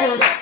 Good.